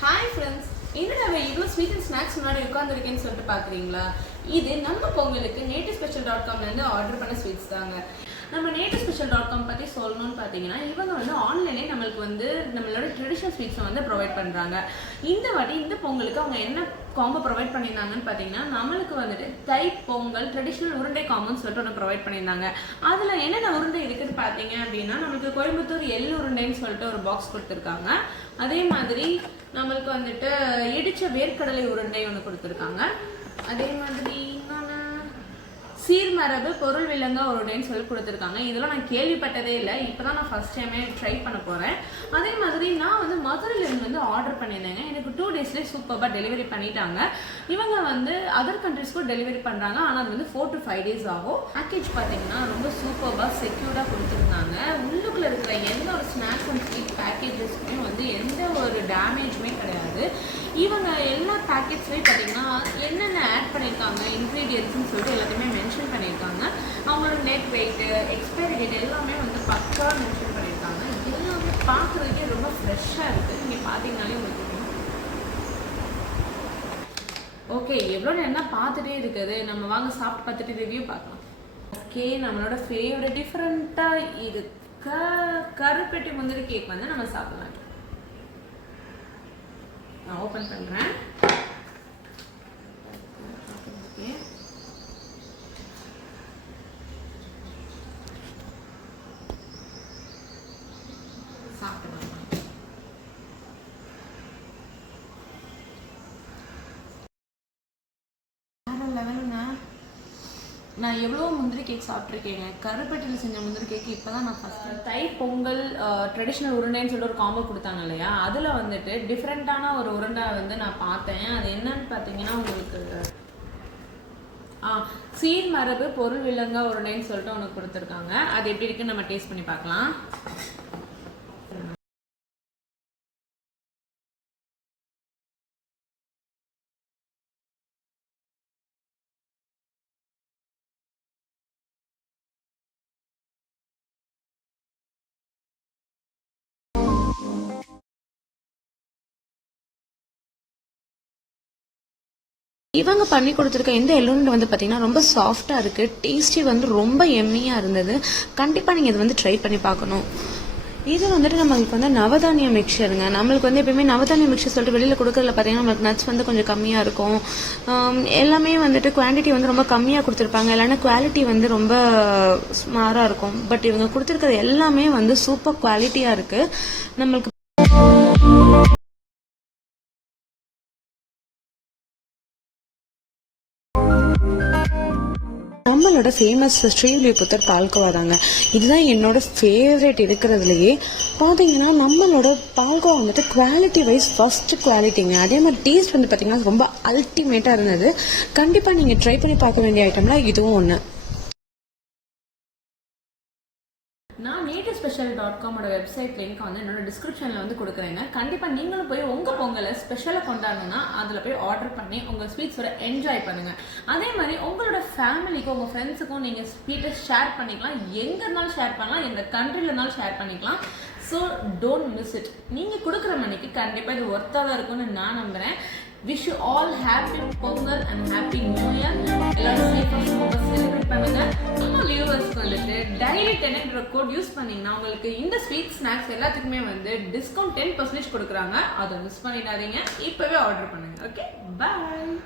Hi friends, என்னடா இவ்வளோ sweet and snacks முன்னாடி உட்காந்துருக்கேன்னு சொல்லிட்டு பார்க்குறீங்களா? இது நம்ம பொங்கலுக்கு nativespecial.com ஆர்டர் பண்ண ஸ்வீட்ஸ் தாங்க. நம்ம nativespecial.com பற்றி சொல்லணும்னு பார்த்தீங்கன்னா, இவங்க வந்து ஆன்லைனே நம்மளுக்கு வந்து நம்மளோட ட்ரெடிஷ்னல் ஸ்வீட்ஸை வந்து ப்ரொவைட் பண்ணுறாங்க. இந்த வாட்டி இந்த பொங்கலுக்கு அவங்க என்ன காம்போ ப்ரொவைட் பண்ணியிருந்தாங்கன்னு பார்த்தீங்கன்னா, நம்மளுக்கு வந்துட்டு தை பொங்கல் ட்ரெடிஷ்னல் உருண்டை காம்போன்னு சொல்லிட்டு ஒன்று ப்ரொவைட் பண்ணியிருந்தாங்க. அதில் என்னென்ன உருண்டை இருக்குதுன்னு பார்த்தீங்க அப்படின்னா, நம்மளுக்கு கோயம்புத்தூர் எள்ளு உருண்டைன்னு சொல்லிட்டு ஒரு பாக்ஸ் கொடுத்துருக்காங்க. அதே மாதிரி நம்மளுக்கு வந்துட்டு இடிச்ச வேர்க்கடலை உருண்டை ஒன்று கொடுத்துருக்காங்க. அதே மாதிரி சீர்மரபு பொருள் விலங்கா உருண்டைன்னு சொல்லி கொடுத்துருக்காங்க. இதெல்லாம் நான் கேள்விப்பட்டதே இல்லை, இப்போதான் நான் ஃபர்ஸ்ட் டைமே ட்ரை பண்ண போகிறேன். அதே மாதிரி நான் வந்து மதுரையிலேருந்து வந்து ஆர்டர் பண்ணியிருந்தேங்க. எனக்கு 2 டேஸ்லேயே சூப்பராக டெலிவரி பண்ணிட்டாங்க. இவங்க வந்து அதர் கண்ட்ரிஸ்க்கும் டெலிவரி பண்ணுறாங்க, ஆனால் அது வந்து 4 to 5 days ஆகும். பேக்கேஜ் பார்த்தீங்கன்னா ரொம்ப சூப்பராக செக்யூர்டாக கொடுத்துருந்தாங்க. உள்ளுக்குள்ளே இருக்கிற எந்த ஒரு ஸ்நாக்ஸ் அண்ட் ஸ்வீட் பேக்கேஜஸ்க்குமே வந்து எந்த ஒரு டேமேஜுமே கிடையாது. இவங்க எல்லா பேக்கெட்ஸ்லேயும் பார்த்தீங்கன்னா என்னென்ன ஆட் பண்ணியிருக்காங்க இன்க்ரீடியன்ட்ஸ்னு சொல்லிட்டு எல்லாத்தையுமே மென்ஷன் பண்ணியிருக்காங்க. அவங்களோட நெட் வெயிட்டு, எக்ஸ்பைரி டேட் எல்லாமே வந்து பக்காவாக மென்ஷன் பண்ணியிருக்காங்க. எல்லாமே பார்க்குறதுக்கே ரொம்ப ஃப்ரெஷ்ஷாக இருக்குது. நீங்கள் பார்த்தீங்கனாலே உங்களுக்கு தெரியும். ஓகே, எவ்வளோ நேரம் பார்த்துட்டே இருக்குது, நம்ம வாங்க சாப்பிட்டு பார்த்துட்டு ரிவ்யூ பார்க்கலாம். ஓகே, நம்மளோட ஃபேவரட் டிஃப்ரெண்ட்டாக இருக்க கருப்பெட்டி முந்திரி கேக் வந்து நம்ம சாப்பிடலாம். நான் ஓப்பன் பண்ணுறேன். ஓகே, சாப்பிடலாம். வேற லெவலுங்க. நான் எவ்வளோ முந்திரி கேக் சாப்பிட்ருக்கேங்க. கருப்பட்டியில் செஞ்ச முந்திரி கேக் இப்போ தான் நான் ஃபஸ்ட்டு. தை பொங்கல் ட்ரெடிஷ்னல் உருண்டைன்னு சொல்லிட்டு ஒரு காம்போ கொடுத்தாங்க இல்லையா, அதில் வந்துட்டு டிஃப்ரெண்ட்டான ஒரு உருண்டை வந்து நான் பார்த்தேன். அது என்னன்னு பார்த்தீங்கன்னா, உங்களுக்கு சீர்மரபு பொருள் விலங்கா உருண்டைன்னு சொல்லிட்டு ஒன்று கொடுத்துருக்காங்க. அது எப்படி இருக்குன்னு நம்ம டேஸ்ட் பண்ணி பார்க்கலாம். இவங்க பண்ணி கொடுத்துருக்க இந்த எள்ளுருண்டை வந்து பார்த்தீங்கன்னா ரொம்ப சாஃப்டாக இருக்குது. டேஸ்டி வந்து ரொம்ப எம்மியாக இருந்தது. கண்டிப்பாக நீங்கள் இது வந்து ட்ரை பண்ணி பார்க்கணும். இது வந்துட்டு நம்மளுக்கு வந்து நவதானிய மிக்சருங்க. நம்மளுக்கு வந்து எப்பயுமே நவதானிய மிக்சர் சொல்லிட்டு வெளியில் கொடுக்குறதுல பார்த்தீங்கன்னா நம்மளுக்கு நட்ஸ் வந்து கொஞ்சம் கம்மியாக இருக்கும். எல்லாமே வந்துட்டு குவான்டிட்டி வந்து ரொம்ப கம்மியாக கொடுத்துருப்பாங்க, இல்லைன்னா குவாலிட்டி வந்து ரொம்ப ஸ்மாராக இருக்கும். பட் இவங்க கொடுத்துருக்கிறது எல்லாமே வந்து சூப்பர் குவாலிட்டியாக இருக்குது. நம்மளுக்கு நம்மளோட ஃபேமஸ் ஸ்ரீவில்லிபுத்தூர் பால்கோவா தாங்க. இதுதான் என்னோட ஃபேவரட் இருக்கிறதுலையே. பார்த்தீங்கன்னா நம்மளோட பால்கோவா வந்துட்டு குவாலிட்டி வைஸ் ஃபர்ஸ்ட் குவாலிட்டிங்க. அதே மாதிரி டேஸ்ட் வந்து பார்த்தீங்கன்னா ரொம்ப அல்டிமேட்டாக இருந்தது. கண்டிப்பாக நீங்கள் ட்ரை பண்ணி பார்க்க வேண்டிய ஐட்டம்ல இதுவும் ஒன்று. நான் nativespecial.com வெப்சைட் லிங்க் வந்து என்னோட டிஸ்கிரிப்ஷனில் வந்து கொடுக்குறேங்க. கண்டிப்பாக நீங்களும் போய் உங்கள் பொங்கலை ஸ்பெஷலாக கொண்டாடணும்னா அதில் போய் ஆர்டர் பண்ணி உங்கள் ஸ்வீட்ஸோட என்ஜாய் பண்ணுங்கள். அதே மாதிரி உங்களோட ஃபேமிலிக்கும் உங்கள் ஃப்ரெண்ட்ஸுக்கும் நீங்கள் ஸ்வீட்டை ஷேர் பண்ணிக்கலாம். எங்கே இருந்தாலும் ஷேர் பண்ணலாம், எந்த கண்ட்ரியில் இருந்தாலும் ஷேர் பண்ணிக்கலாம். So don't miss it. நீங்கள் கொடுக்குற மணிக்கு கண்டிப்பாக இது ஒர்த்தாக இருக்கும்னு நான் நம்புகிறேன். Wish you all happy Pongal and happy new year. எல்லாரும் சேஃபாக செலிப்ரேட் பண்ணுங்க. நம்ம வியூவர்ஸ்க்கு வந்துட்டு டைலி 10 கோட் யூஸ் பண்ணீங்கன்னா உங்களுக்கு இந்த ஸ்வீட் ஸ்நாக்ஸ் எல்லாத்துக்குமே வந்து டிஸ்கவுண்ட் 10% கொடுக்குறாங்க. அதை மிஸ் பண்ணிடாதீங்க. இப்போவே ஆர்டர் பண்ணுங்க. ஓகே, பாய்.